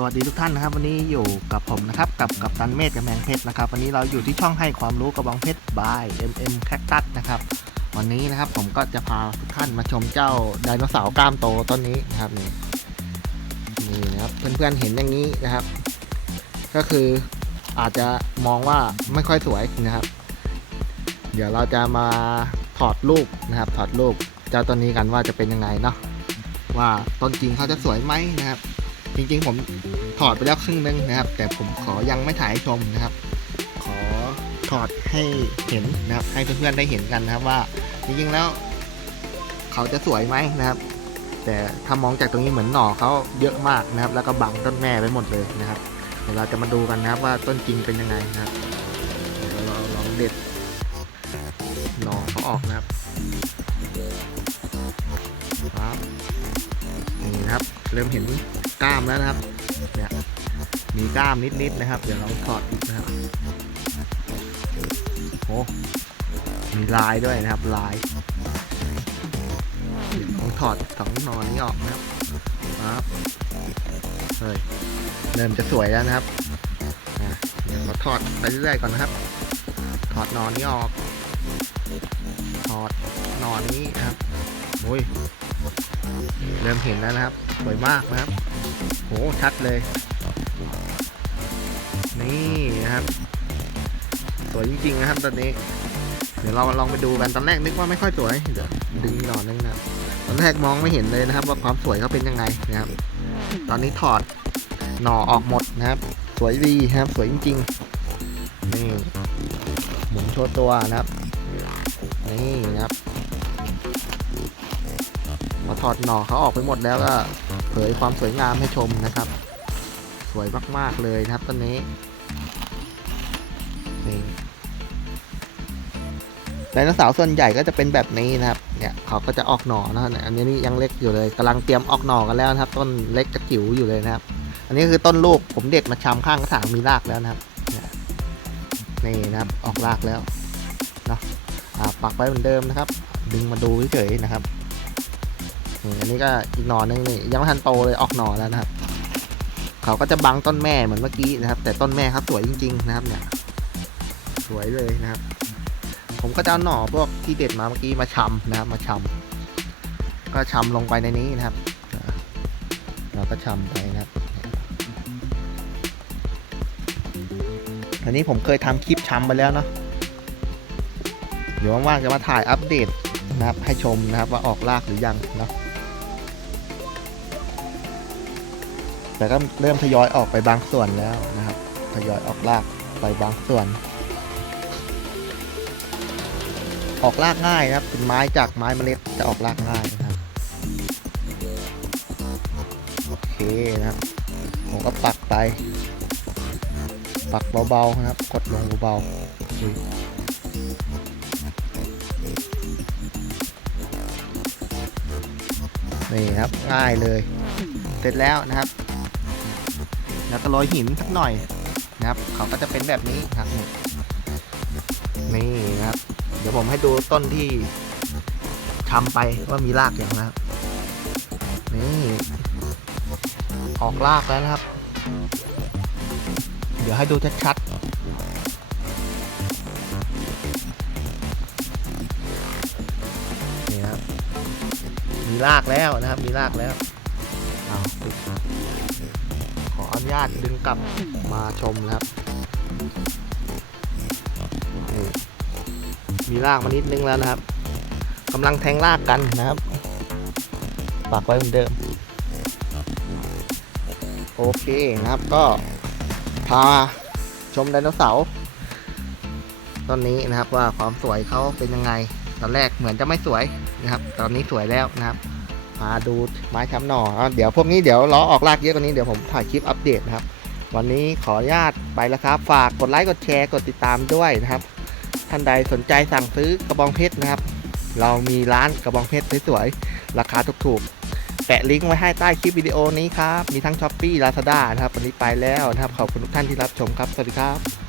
สวัสดีทุกท่านนะครับ วันนี้อยู่กับผมนะครับกับกับตันเมธกับแมงเพชรนะครับ วันนี้เราอยู่ที่ช่องให้ความรู้กระบองเพชรบาย MM Cactus นะครับวันนี้นะครับผมก็จะพาทุกท่านมาชมเจ้าไดโนเสาร์กล้ามโตต้นนี้นะครับนี่นี่นะครับเพื่อนๆเห็นอย่างนี้นะครับ ก็คืออาจจะมองว่าไม่ค่อยสวยนะครับ เดี๋ยวเราจะมาถอดรูปนะครับ ถอดรูปเจ้าต้นนี้กันว่าจะเป็นยังไงเนาะว่าต้นจริงเขาจะสวยไหมนะครับ จริงๆ ผมถอดไปแล้วครึ่งนึงนะครับ แต่ผมขอยังไม่ถ่ายให้ชมนะครับ ขอถอดให้เห็นนะครับ ให้เพื่อนๆได้เห็นกันนะครับว่า จริงๆแล้ว เขาจะสวยไหมนะครับ แต่ถ้ามองจากตรงนี้เหมือนหน่อเขาเยอะมากนะครับ แล้วก็บังต้นแม่ไว้หมดเลยนะครับเดี๋ยวเราจะมาดูกันนะครับว่าต้นจริงเป็นยังไงนะครับเดี๋ยวเราลองเด็ดหน่อเขาออกนะครับครับนี่นะครับ เริ่มเห็น กล้ามแล้วนะครับเนี่ยมีกล้ามนิดๆนะครับ เดี๋ยวเราถอดอีกนะครับโอ้มีลายด้วยนะครับลายเดี๋ยวต้องถอดสองนอนนี้ออกนะครับครับเฮ้ยเริ่มจะสวยแล้วนะครับอะเดี๋ยวเราถอดไปเรื่อยๆก่อนนะครับ ถอดนอนนี้ออก ถอดนอนนี้ครับโอ้ย เริ่มเห็นแล้วนะครับ สวยมากนะครับ โห ชัดเลย นี่นะครับ สวยจริงๆนะครับตอนนี้ เดี๋ยวเราลองไปดูกันตอนแรกนึกว่าไม่ค่อยสวย เดี๋ยวดึงหน่อยนึงนะครับตอนแรกมองไม่เห็นเลยนะครับ ว่าความสวยเขาเป็นยังไงนะครับ ตอนนี้ถอดหน่อออกหมดนะครับ สวยดีครับ สวยจริงๆ นี่ หมุนโชว์ตัวนะครับ นี่นะครับ พอถอดหน่อเขาออกไปหมดแล้วก็เผยความสวยงามให้ชมนะครับ สวยมาก ๆ เลยนะครับต้นนี้นี่ไดโนเสาร์ส่วนใหญ่ก็จะเป็นแบบนี้นะครับ เนี่ยเขาก็จะออกหน่อนะอันนี้นี่ยังเล็กอยู่เลยกำลังเตรียมออกหน่อกันแล้วนะครับ ต้นเล็กจะจิ๋วอยู่เลยนะครับ อันนี้คือต้นลูกผมเด็ดมาชำข้างกระถางมีรากแล้วนะครับนี่นะครับออกรากแล้วเนาะปักไว้เหมือนเดิมนะครับ ดึงมาดูเฉยๆนะครับ อันนี้ก็อีกหน่อนึงนี่ยังไม่ทันโตเลยออกหน่อแล้วนะครับ เขาก็จะบังต้นแม่เหมือนเมื่อกี้นะครับ แต่ต้นแม่เขาสวยจริง ๆ นะครับ เนี่ย สวยเลยนะครับ ผมก็จะเอาหน่อพวกที่เด็ดมาเมื่อกี้มาชำนะครับ มาชำก็ชำลงไปในนี้นะครับ เราก็ชำไปนะครับอันนี้ผมเคยทำคลิปชำไปแล้วเนาะเดี๋ยวว่างๆจะมาถ่ายอัปเดตนะครับให้ชมนะครับว่าออกรากหรือยังเนาะ แต่ก็เริ่มทยอยออกไปบางส่วนแล้วนะครับ ทยอยออกรากไปบางส่วน ออกรากง่ายนะครับ เป็นไม้จากไม้เมล็ดจะออกรากง่ายนะครับ โอเคนะครับ ผมก็ปักไป ปักเบาๆนะครับ กดลงเบาๆนี่ครับง่ายเลย เสร็จแล้วนะครับ แล้วก็โรยหินสักหน่อยนะครับ เขาก็จะเป็นแบบนี้ครับนี่นะครับ เดี๋ยวผมให้ดูต้นที่ทำไปว่ามีรากอย่างนะครับนี่ออกรากแล้วนะครับ เดี๋ยวให้ดูชัดๆนี่ครับ มีรากแล้วนะครับ มีรากแล้ว เอาดขออนุ ญาตดึงกลับมาชมนะครับนี่มีรากมานิดนึงแล้วนะครับกำลังแทงรากกันนะครับปักไว้เหมือนเดิม โอเคนะครับก็พาชมไดโนเสาร์ต้นนี้นะครับว่าความสวยเขาเป็นยังไง ตอนแรกเหมือนจะไม่สวยนะครับ ตอนนี้สวยแล้วนะครับ มาดูไม้ช้ำหน่ออเดี๋ยวพวกนี้เดี๋ยวล้อออกรากเยอะกว่านี้เดี๋ยวผมถ่ายคลิปอัปเดตนะครับ วันนี้ขออนุญาตไปแล้วครับ ฝากกดไลค์กดแชร์กดติดตามด้วยนะครับ ท่านใดสนใจสั่งซื้อกระบองเพชรนะครับ เรามีร้านกระบองเพชรสวยๆราคาถูกๆแปะลิงก์ไว้ให้ใต้คลิปวิดีโอนี้ครับมีทั้งช้อปปี้ลาซาด้านะครับวันนี้ไปแล้วนะครับขอบคุณทุกท่านที่รับชมครับสวัสดีครับ